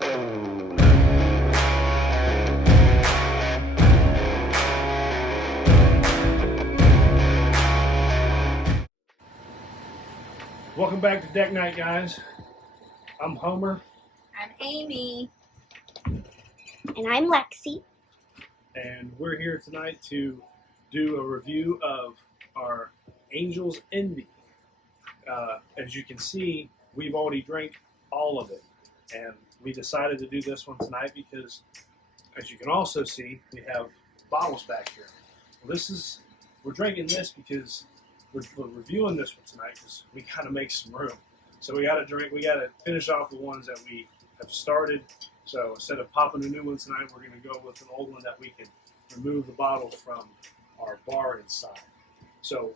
Welcome back to Deck Night, guys. I'm Homer. I'm Amy. And I'm Lexi. And we're here tonight to do a review of our Angel's Envy. As you can see, we've already drank all of it. And we decided to do this one tonight because, as you can also see, we have bottles back here. Well, we're drinking this because we're reviewing this one tonight because we got to make some room. So we got to finish off the ones that we have started. So instead of popping a new one tonight, we're going to go with an old one that we can remove the bottle from our bar inside. So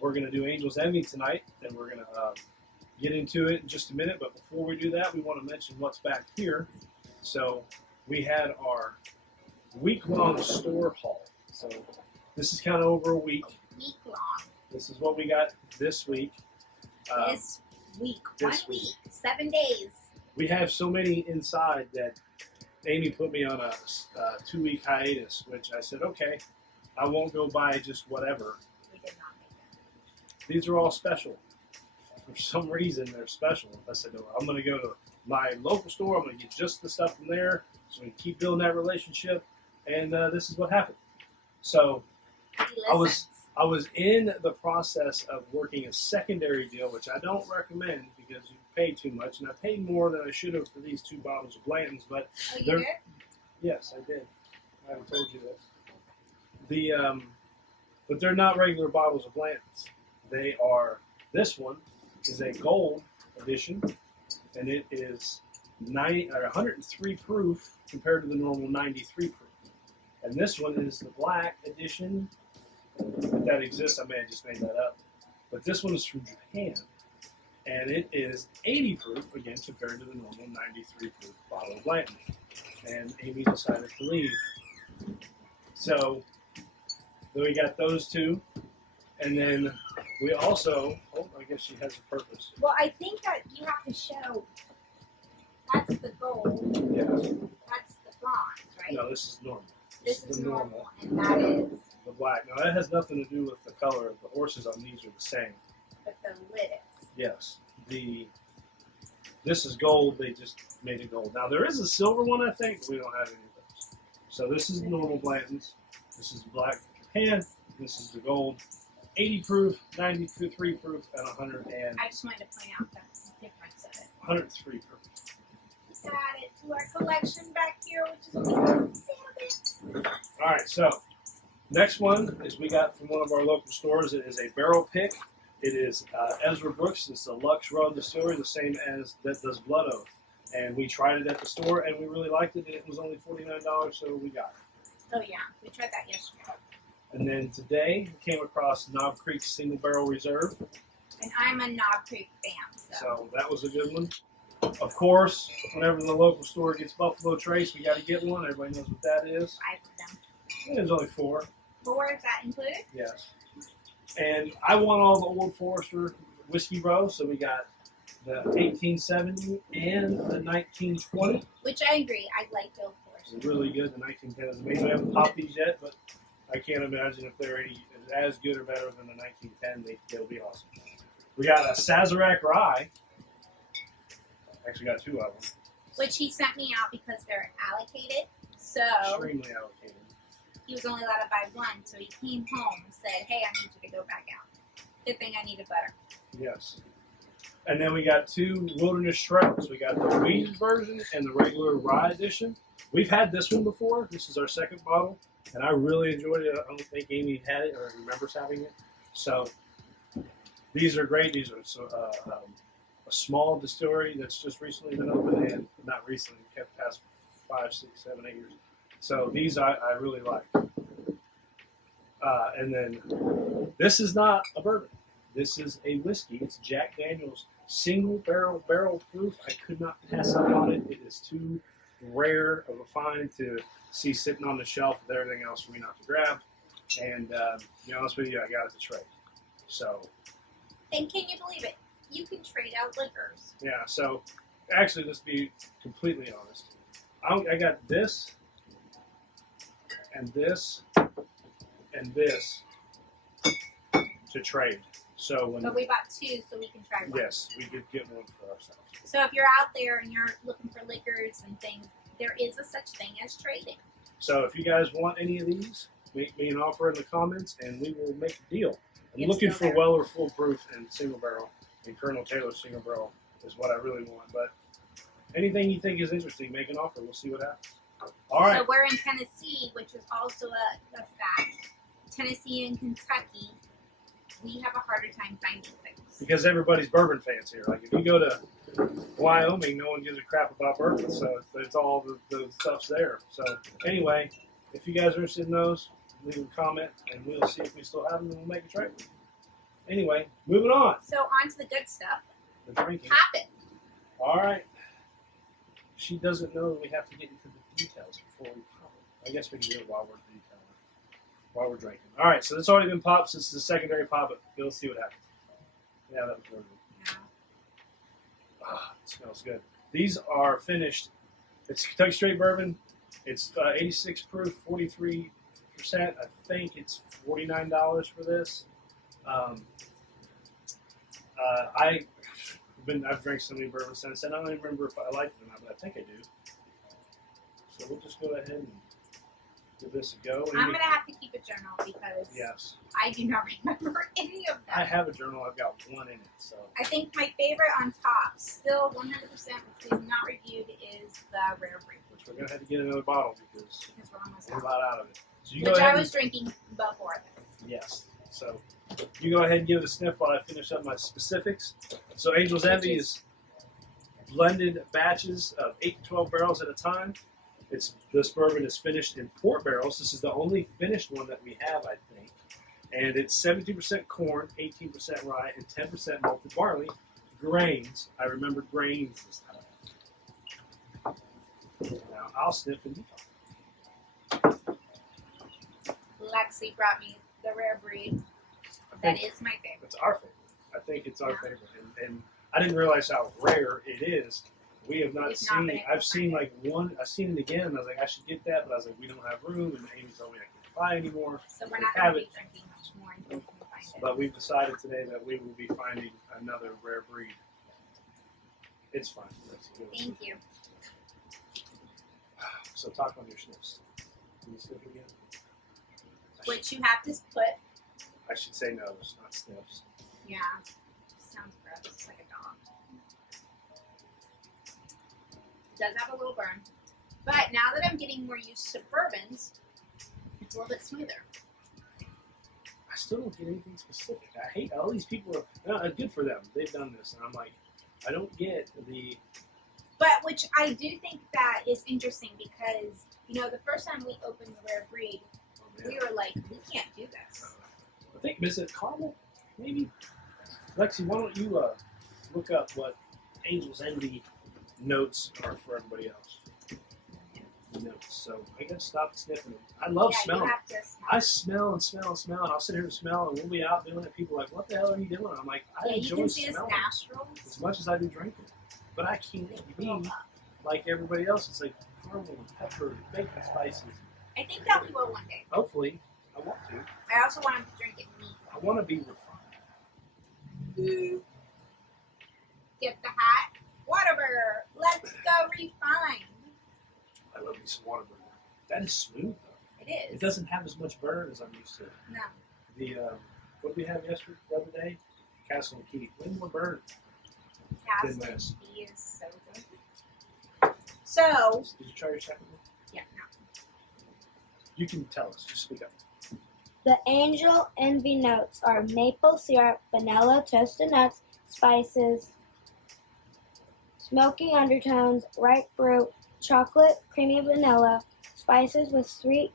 we're going to do Angel's Envy tonight, and we're going to get into it in just a minute. But before we do that, we want to mention what's back here. So we had our week-long store haul. So this is kind of over a week. Week-long. This is what we got this week. This week. 7 days. We have so many inside that Amy put me on a 2-week hiatus, which I said, okay, I won't go buy just whatever. We did not make that. These are all special. For some reason, they're special. I said, no, I'm going to go to my local store. I'm going to get just the stuff from there so we can keep building that relationship. And this is what happened. So I was in the process of working a secondary deal, which I don't recommend because you pay too much, and I paid more than I should have for these 2 bottles of Blanton's. But oh, you did? Yes, I did. I haven't told you this. But they're not regular bottles of Blanton's. They are. This one is a gold edition, and it is 103 proof compared to the normal 93 proof. And this one is the black edition. If that exists, I may have just made that up. But this one is from Japan, and it is 80 proof, again, compared to the normal 93 proof bottle of Blanton. And Amy decided to leave. So then we got those 2, and then we also, I guess she has a purpose. Well, I think that you have to show that's the gold. Yeah. That's the bronze, right? No, this is normal. This is the normal, and that is the black. Now, that has nothing to do with the color. The horses on these are the same. what the lid is. Yes. This is gold. They just made it gold. Now, there is a silver one, I think, but we don't have any of those. So this is the normal Blanton's. This is black Japan. This is the gold. 80 proof, 93 proof, and 100 and I just wanted to point out the difference of it. 103 proof. Add it to our collection back here, which is a bit. All right, so next one is we got from one of our local stores. It is a barrel pick. It is Ezra Brooks. It's the Lux Road Distillery, the same as that does Blood Oath. And we tried it at the store, and we really liked it. It was only $49, so we got it. Oh yeah, we tried that yesterday. And then today we came across Knob Creek Single Barrel Reserve. And I'm a Knob Creek fan, So that was a good one. Of course, whenever the local store gets Buffalo Trace, we got to get one. Everybody knows what that is. 5 of them. There's only 4. 4, is that included? Yes. And I want all the Old Forester whiskey row, so we got the 1870 and the 1920. Which I agree, I like the Old Forester. It's really good. The 1910 is amazing. I haven't popped these yet, but I can't imagine if they're as good or better than the 1910. They'll be awesome. We got a Sazerac Rye. Actually got 2 of them. Which he sent me out because they're allocated. So Extremely allocated. he was only allowed to buy 1. So he came home and said, hey, I need you to go back out. Good thing I needed butter. Yes. And then we got 2 Wilderness Shrubs. We got the wheated version and the regular rye edition. We've had this one before. This is our second bottle, and I really enjoyed it. I don't think Amy had it or remembers having it. So these are great. These are a small distillery that's just recently been opened, and not recently, kept past 5, 6, 7, 8 years. So these I really like. And then this is not a bourbon. This is a whiskey. It's Jack Daniel's single barrel proof. I could not pass up on it. It is too rare of a find to see sitting on the shelf with everything else for me not to grab. And to be honest with you, I got it to trade. So. And can you believe it? You can trade out liquors. Yeah. So Actually, let's be completely honest. I got this, and this, and this to trade. So when But we bought two so we can try one. yes, we could get one for ourselves. So if you're out there and you're looking for liquors and things, there is a such thing as trading. So if you guys want any of these, make me an offer in the comments, and we will make a deal. I'm It's looking still for there. Weller full proof and single barrel, and Colonel Taylor single barrel is what I really want. But anything you think is interesting, make an offer. We'll see what happens. All right. So we're in Tennessee, which is also a fact. Tennessee and Kentucky, we have a harder time finding things. Because everybody's bourbon fans here. Like if you go to Wyoming, no one gives a crap about bourbon, so it's all the stuff's there. So anyway, if you guys are interested in those, leave a comment, and we'll see if we still have them, and we'll make a trade. Anyway, moving on. So on to the good stuff. The drinking. Pop it. All right. She doesn't know that we have to get into the details before we pop it. I guess we can do it while we're detailing, while we're drinking. All right, so it's already been popped. So this is a secondary pop, but we'll see what happens. Yeah, that was really good. Yeah. Ah, it smells good. These are finished. It's Kentucky Straight Bourbon. It's 86 proof, 43%. I think it's $49 for this. I've drank so many bourbons since then. I don't even remember if I like them or not, but I think I do. So we'll just go ahead and give this a go. I'm going to have to keep a journal because Yes. I do not remember any of them. I have a journal. I've got one in it. So I think my favorite on top, still 100%, which we've not reviewed, is the Rare Breed. which we're going to have to get another bottle because Because we're almost we're out. about out of it. So you Which go ahead I and- was drinking before this. Yes. So you go ahead and give it a sniff while I finish up my specifics. So Angel's Envy is blended batches of 8 to 12 barrels at a time. This bourbon is finished in port barrels. This is the only finished one that we have, I think. And it's 72% corn, 18% rye, and 10% malted barley. Grains. I remember grains this time. Now I'll sniff and you talk. Lexi brought me the Rare Breed. I That think is my favorite. it's our favorite. I think it's our Yeah. favorite. And I didn't realize how rare it is. We have not We've not seen been it. able to I've seen find like one. I've seen it again. And I was like, I should get that, but I was like, we don't have room. And Amy told me I can't buy anymore. So We we're not have going to it. be drinking much more until we can find it. But we've decided today that we will be finding another rare breed. It's fine. Let's do it. Thank you. So talk on your sniffs. Can you sniff again? Which you have to put. I should say no. It's not sniffs. Yeah. Sounds gross. It's like a dog. It does have a little burn. But now that I'm getting more used to bourbons, it's a little bit smoother. I still don't get anything specific. I hate all these people. Good for them. They've done this, and I'm like, I don't get the. But which I do think that is interesting because, you know, the first time we opened the Rare Breed, we were like, we can't do this. I think, is it caramel? Maybe? Lexi, why don't you look up what Angel's Envy notes are for everybody else? Notes. So I gotta stop sniffing them. I love Yeah, smelling. you have to smell. I smell and smell and smell, and I'll sit here and smell, and we'll be out doing it. People are like, what the hell are you doing? I'm like, I Yeah, you enjoy can see his smelling nostrils. as much as I do drinking. But I can't be Roll up. like everybody else. It's like caramel and pepper and bacon spices. I think that we will one day. Hopefully, I want to. I also want him to drink it neat. I want to be refined. Get the hat. Whataburger. Let's go refined. I love me some Whataburger. That is smooth, though. It is. It doesn't have as much burn as I'm used to. No. The what did we have yesterday, the other day? Castle and Key. Way more burn. Cask Thin mess. he is so good. So, Did you try your second one? yeah, no. You can tell us. Just speak up. The Angel Envy notes are maple syrup, vanilla, toasted nuts, spices, smoky undertones, ripe fruit, chocolate, creamy vanilla, spices with sweet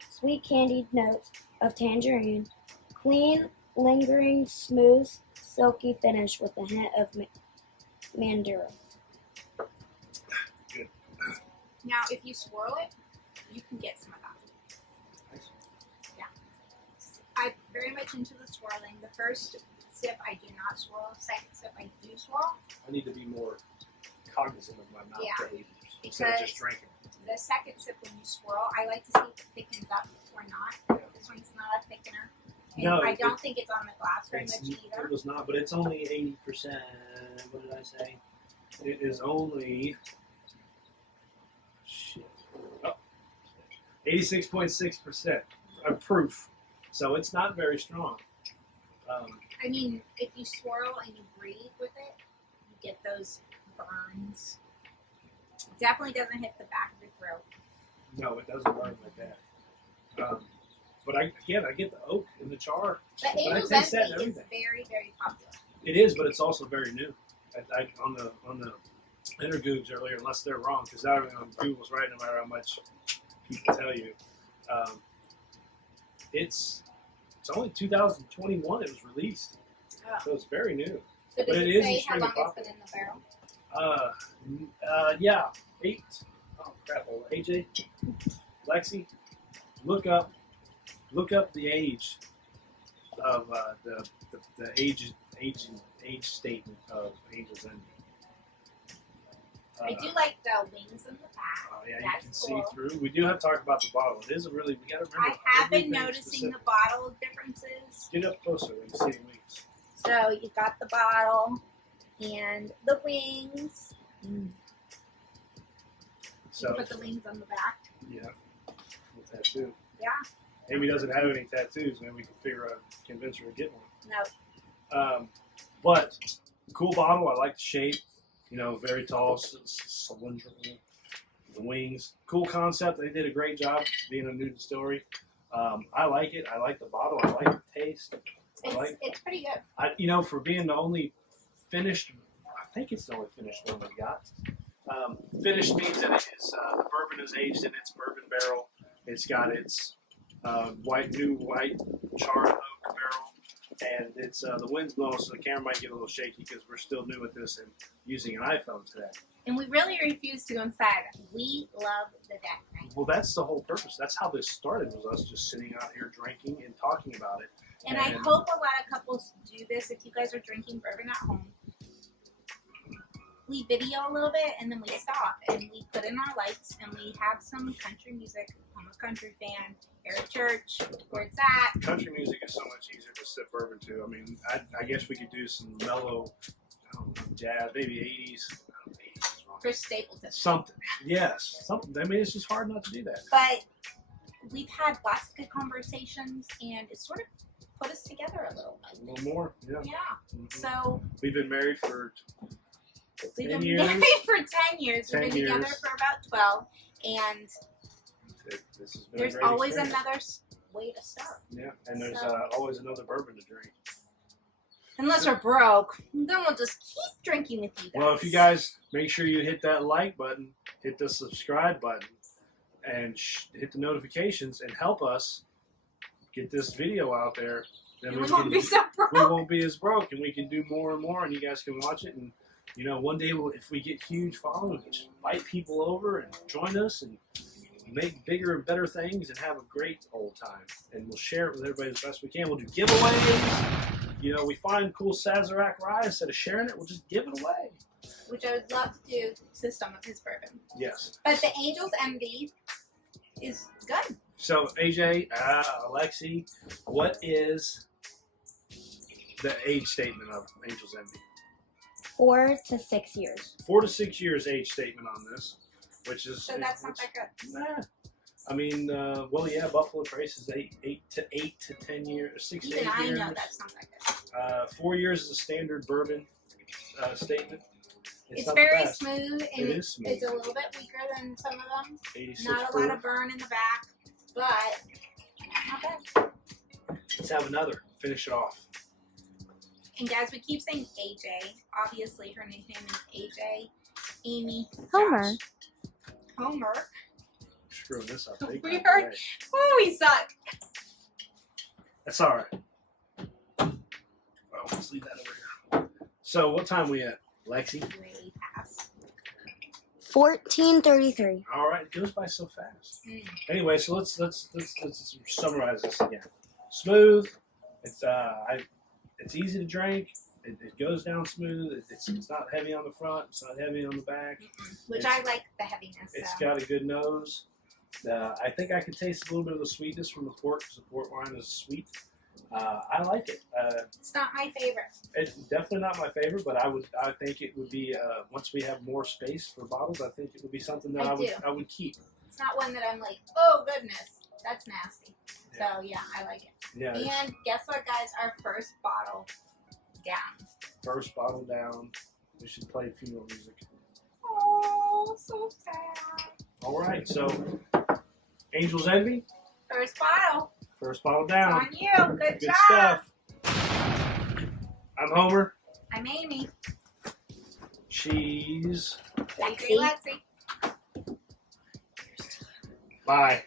candied notes of tangerine, clean, lingering, smooth, silky finish with a hint of mandarin. Good. Now, if you swirl it, you can get some of that. Nice. I'm very much into the swirling. The first sip I do not swirl. Second sip I do swirl. I need to be more cognizant of my mouth Yeah. behaviors instead of just Because drinking. the second sip when you swirl, I like to see if it thickens up or not. This one's not a thickener. And No, I don't think it's on the glass very much It either. was not, but it's only 80%. What did I say? It is only 86.6% proof. So it's not very strong. I mean, if you swirl and you breathe with it, you get those burns. Definitely doesn't hit the back of your throat. No, it doesn't burn like that. But I get the oak and the char. The But I Angel's taste that Envy and is everything. very, very popular. It is, but it's also very new. On the intergoobs earlier, unless they're wrong, because everything on Google's right, no matter how much people tell you. It's only 2021 it was released, so it's very new. So But does it it is say how extremely long it's popular. been in the barrel? Yeah, 8. Oh crap! Well, AJ, Lexi, look up the age of the age statement of Angel's Envy. I do like the wings in the back. Oh yeah, That's you can cool. see through. We do have to talk about the bottle. It is a really, we got to remember. I have been everything noticing specific. the bottle differences. Get up closer, we can see the wings. So you've got the bottle and the wings. So You put the wings on the back. yeah, the tattoo. Yeah. Amy doesn't have any tattoos. Maybe we can convince her to get one. No. But cool bottle. I like the shape. You know, very tall, cylindrical. The wings, cool concept. They did a great job being a new distillery. I like it. I like the bottle. I like the taste. It's pretty good. For being the only finished, I think it's the only finished one we got. Finished means that the bourbon is aged in its bourbon barrel. It's got its new white charred oak barrel. And it's the wind's blowing, so the camera might get a little shaky because we're still new at this and using an iPhone today. And we really refuse to go inside. We love the deck night. Well, that's the whole purpose. That's how this started, was us just sitting out here drinking and talking about it. And I hope a lot of couples do this. If you guys are drinking bourbon at home, we video a little bit and then we stop and we put in our lights and we have some country music. I'm a country fan. Eric Church, where it's at. Country music is so much easier to sip bourbon to. I mean, I guess we could do some mellow, I don't know, jazz, maybe 80s. I don't know, 80s is wrong. Chris Stapleton. Something. Yes. Something. I mean, it's just hard not to do that. But we've had lots of good conversations and it sort of put us together a little bit. A little more. Yeah. Yeah. Mhm. So We've been married for we've 10 been years. married for 10 years. 10 We've been together years. for about 12. And This has been there's a great always experience. another way to start. Yeah, and there's So- always another bourbon to drink. Unless we're broke, then we'll just keep drinking with you guys. Well, if you guys make sure you hit that like button, hit the subscribe button, and hit the notifications, and help us get this video out there, then we won't be so broke. we won't be as broke, and we can do more and more, and you guys can watch it. And one day if we get huge following, we'll just invite people over and join us and make bigger and better things and have a great old time. And we'll share it with everybody as best we can. We'll do giveaways. We find cool Sazerac rye, instead of sharing it, we'll just give it away. Which I would love to do to some of his bourbon. Yes. But the Angel's Envy is good. So, AJ, Alexi, what is the age statement of Angel's Envy? 4 to 6 years. 4 to 6 years age statement on this, which is... So that sounds like good. Nah. I mean, Buffalo Trace is 8 to 10 years, 6 to 8 Even I years. know that sounds like good. 4 years is a standard bourbon statement. It's not very the best. smooth, and It is smooth. it's a little bit weaker than some of them. 86 Not a proof. lot of burn in the back, but not bad. Let's have another. Finish it off. And guys, we keep saying AJ. Obviously, her nickname is AJ. Amy. Homer. Josh. Homer. Screwing this up. big We time heard- today. Oh, we suck. That's all right. Well, let's leave that over here. So, what time we at, Lexi? Way past. 1433. All right, it goes by so fast. Mm. Anyway, so let's summarize this again. Smooth. It's easy to drink. It goes down smooth. It's not heavy on the front. It's not heavy on the back. Which I like the heaviness. It's So. got a good nose. I think I can taste a little bit of the sweetness from the port because the port wine is sweet. I like it. It's not my favorite. It's definitely not my favorite, but I think it would be once we have more space for bottles. I think it would be something that I would keep. It's not one that I'm like, oh goodness, that's nasty. Yeah. So yeah, I like it. Yeah. And guess what, guys? Our first bottle down. First bottle down. We should play funeral music. Oh, so sad. All right, so Angel's Envy. First bottle. First bottle It's down. on you. Good job. stuff. I'm Homer. I'm Amy. She's Lexi. Lexi. Bye.